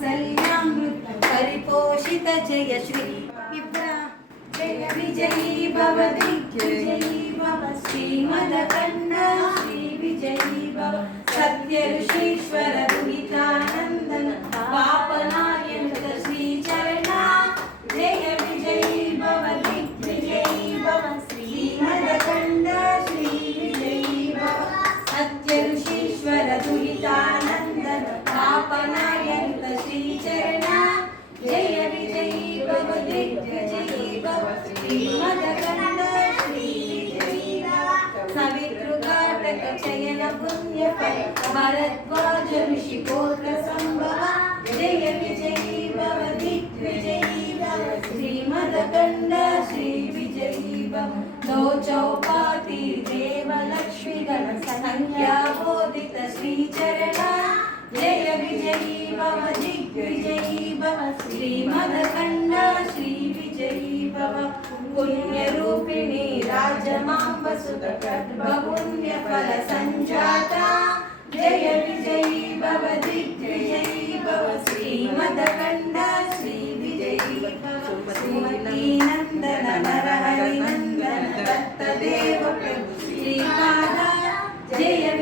वात्सल्यामृत परिपोषित जय श्री विप्रा जय विजयी भव दिग्विजयी भव श्रीमदखण्ड श्री विजयी भव सत्य ऋषीश्वर दुहितानन्दन पापनायक श्री चरणा जय विजयी भव दिग्विजयी भव श्रीमदखण्ड श्री विजयी भव सत्य ऋषीश्वर दुहितानन्दन पापनायक श्री चरणा जय विजयी भव दिग्विजयी भव श्रीमदखण्ड श्री विजयी भव सवितृघातक चयन पुण्य फल भरद्वाज ऋषिकोत्र संभव जय विजयी भव दिग्विजयी भव श्रीमदखण्ड श्री विजयी भव दो चौपाती देव लक्ष्मी गण संख्या बोधित श्री चरणा जय विजयी भव दिग्विजयी भव श्रीमदखण्ड श्री विजयी भव पुण्य रूपिणी राजमांब सुत पुण्य फल संजाता जय विजयी भव दिग्विजयी भव श्रीमदखण्ड श्री विजयी भव सुमती नंदन नरहरि नंदन दत्त देव प्रभु श्रीपाद जय